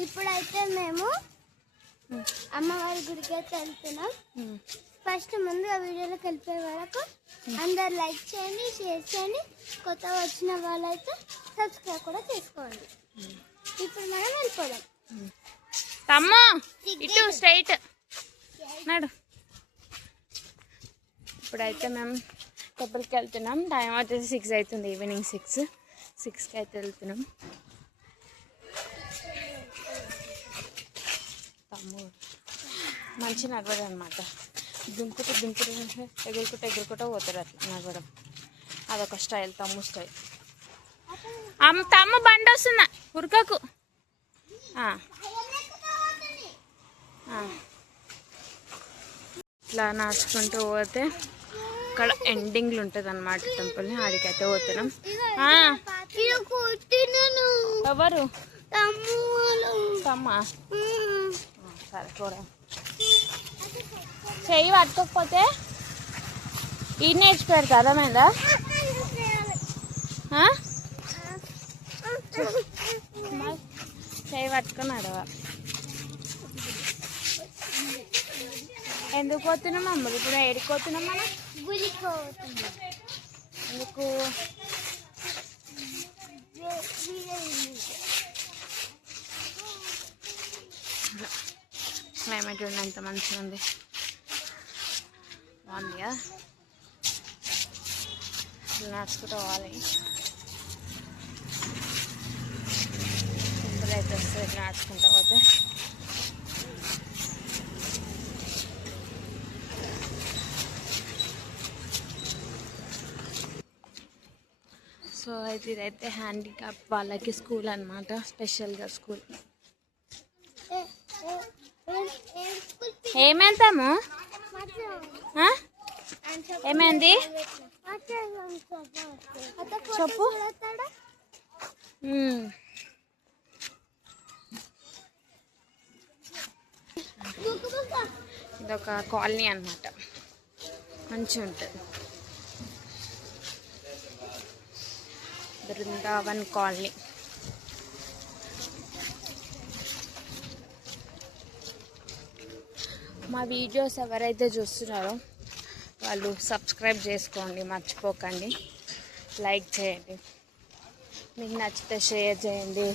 ఇప్పుడైతే మేము అమ్మవారి గుడికి అయితే వెళ్తున్నాం. ఫస్ట్ ముందుగా వీడియోలోకి వెళ్ళిపోయే వరకు అందరు లైక్ చేయండి, షేర్ చేయండి. కొత్తగా వచ్చిన వాళ్ళైతే సబ్స్క్రైబ్ కూడా చేసుకోండి. ఇప్పుడు మనం వెళ్ళిపోదాం. తమ్ము ఇటు స్ట్రైట్ నాడు. ఇప్పుడైతే మేము టెంపుల్కి వెళ్తున్నాం. టైం వచ్చేసి 6 అవుతుంది, ఈవినింగ్ 6కి అయితే వెళ్తున్నాం. తమ్ముడు మంచి నడవడం అనమాట. దుంకుతూ ఎగురుకుంటూ పోతారు అట్లా నడవడం. అదొక స్టైల్, తమ్ము స్టైల్. తమ్ము బండి వస్తుందా ఉరకకు. ఇట్లా నడుచుకుంటూ పోతే అక్కడ ఎండింగ్లు ఉంటుంది అన్నమాట టెంపుల్ని. ఆడికైతే పోతున్నాం. ఎవరు తమ్మా? సరే కూడా చెయ్యి పట్టుకోకపోతే ఈ నేర్చి పెడతా. అర్థమైందా? చెయ్యి పట్టుకొని అడవా. ఎందుకు పోతున్నాం అమ్మలు? ఇప్పుడు ఏడికి పోతున్నాం మనం? ఎందుకు? క్లైమేట్ చూడండి ఎంత మంచిగా ఉంది. బాగుందిగా. నడుచుకుంటూ పోవాలి. సింపుల్ అయితే వస్తుంది నడుచుకుంటూ పోతే. సో అయితే ఇదైతే హ్యాండిక్యాప్ వాళ్ళకి స్కూల్ అనమాట, స్పెషల్గా స్కూల్. ఏమైందాము? ఏమైంది చెప్పు. ఇదొక కాలనీ అన్నమాట, మంచిగా ఉంటుంది. బృందావన్ కాలనీ. మా వీడియోస్ ఎవరైతే చూస్తున్నారో వాళ్ళు సబ్స్క్రైబ్ చేసుకోండి, మర్చిపోకండి. లైక్ చేయండి, మీకు నచ్చితే షేర్ చేయండి,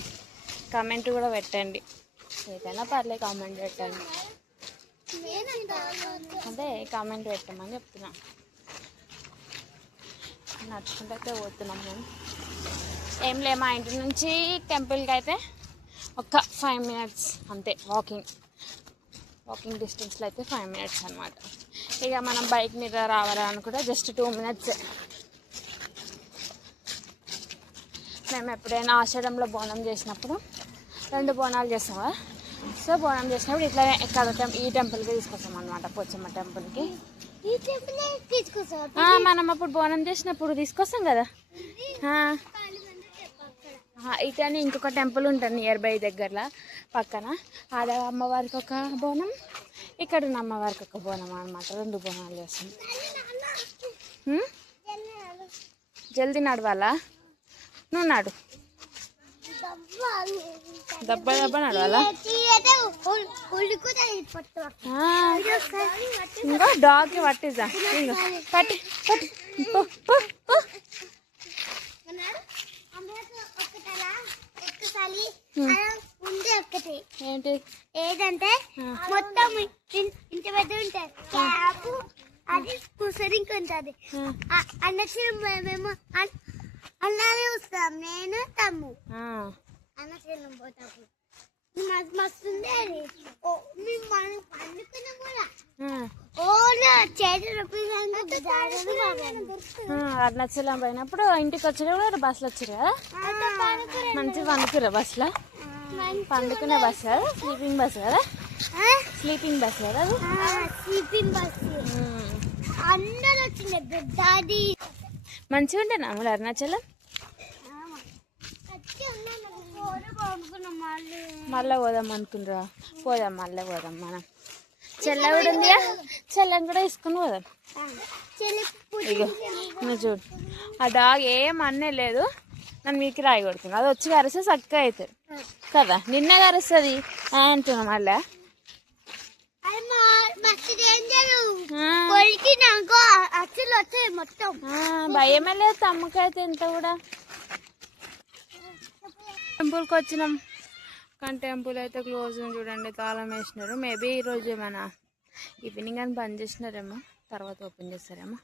కామెంట్ కూడా పెట్టండి. ఏదైనా పర్లేదు కామెంట్ పెట్టండి. అదే కామెంట్ పెట్టమని చెప్తున్నా. నడుచుకుంటూ అయితే పోతున్నాం మేము. ఏం లే, మా ఇంటి నుంచి టెంపుల్కి అయితే ఒక 5 minutes అంతే. వాకింగ్ డిస్టెన్స్లో అయితే 5 minutes అనమాట. ఇక మనం బైక్ మీద రావాలనుకుంటే జస్ట్ 2 minutes. మేము ఎప్పుడైనా ఆషాఢంలో బోనం చేసినప్పుడు 2 బోనాలు చేస్తామా. సో బోనం చేసినప్పుడు ఇట్లా ఎక్కడ ఈ టెంపుల్కి తీసుకొస్తాం అనమాట, పోచమ్మ టెంపుల్కి. మనం అప్పుడు బోనం చేసినప్పుడు తీసుకొస్తాం కదా. ఇటని ఇంకొక టెంపుల్ ఉంటుంది నియర్ బై దగ్గరలో పక్కన. ఆడ అమ్మవారికి ఒక బోనం, ఇక్కడ ఉన్న అమ్మవారికి ఒక బోనం అనమాట. 2 బోనాలు చేస్తాం. జల్దీ నడవాలా? నువ్వు నడు. దెబ్బ నడవాలా? ఇంకా డాగ్కి పట్టిద్దా? పట్టి ఏంటి ఏదంటే మొత్తం ఇంత పెద్ద ఉంటుంది క్యాప్, అది కుసరింగ్ ఉంటుంది అన్నట్టు. మేము అన్నానే వస్తాం, నేను తమ్ము అన్నశీలం పోతాము. మస్తు ఉంది అది. మేము మనం పండుకున్నాం కూడా. అరుణాచలం పోయినప్పుడు ఇంటికి వచ్చినప్పుడు బస్సులు వచ్చారు కదా, మంచిగా పండుకురా బస్సులో. పండుకునే బస్ కదా, స్లీపింగ్ బస్ కదా. స్లీపింగ్ బస్ కదా అది. స్లీపింగ్ బస్ అందరూ వచ్చిండే పెద్దది. మంచిగా ఉంటాయి అమ్ములు అరుణాచలం. మళ్ళీ పోదాం అనుకుంటురా? పోదాం, మళ్ళీ పోదాం. మనం చెల్ల కూడా ఉందిగా, చెల్లని కూడా తీసుకుని పోదాం. ఇగో నువ్వు చూడు, ఆ డాగ్ ఏం అన్నే లేదు. నన్ను మీకు రాయి కొడుతుంది. అది వచ్చి కరిస్తే చక్కగా అవుతుంది కదా. నిన్న కరుస్తుంది అంటున్నాం మళ్ళీ. భయమే లేదు తమ్మకైతే ఎంత కూడా. టెంపుల్కి వచ్చినాం కానీ టెంపుల్ అయితే క్లోజ్ ఉంది చూడండి, తాళం వేసినారు. మేబీ ఈరోజు ఏమైనా ఈవినింగ్ అని బంద్ చేసినారేమో, తర్వాత ఓపెన్ చేస్తారేమో.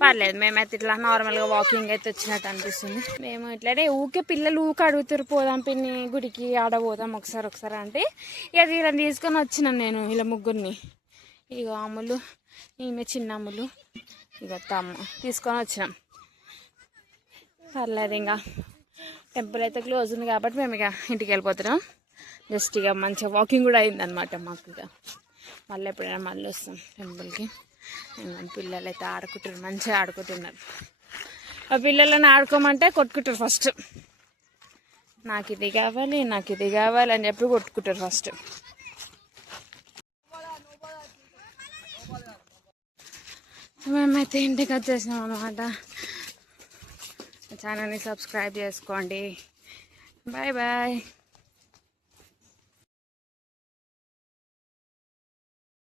పర్లేదు, మేమైతే ఇట్లా నార్మల్గా వాకింగ్ అయితే వచ్చినట్టు అనిపిస్తుంది. మేము ఇట్లానే ఊకే పిల్లలు అడుగుతారు పోదాం పిన్ని గుడికి, ఆడ పోదాం ఒకసారి అంటే ఇక ఇలా తీసుకొని వచ్చినాను నేను ఇలా ముగ్గురిని. ఇక అమ్ములు, ఈమె చిన్న అమ్ములు, ఇక తమ్ము తీసుకొని వచ్చినాం. పర్లేదు, ఇంకా టెంపుల్ అయితే క్లోజ్ ఉంది కాబట్టి మేము ఇక ఇంటికి వెళ్ళిపోతున్నాం. జస్ట్ ఇక మంచిగా వాకింగ్ కూడా అయిందనమాట మాకు. ఇక మళ్ళీ ఎప్పుడైనా మళ్ళీ వస్తాం టెంపుల్కి. పిల్లలు అయితే ఆడుకుంటారు, మంచిగా ఆడుకుంటున్నారు. ఆ పిల్లలను ఆడుకోమంటే కొట్టుకుంటారు ఫస్ట్. నాకు ఇది కావాలి అని చెప్పి కొట్టుకుంటారు ఫస్ట్. మేమైతే ఇంటికి వచ్చేసినాం అనమాట. ఛానల్ని సబ్స్క్రైబ్ చేసుకోండి. Bye bye.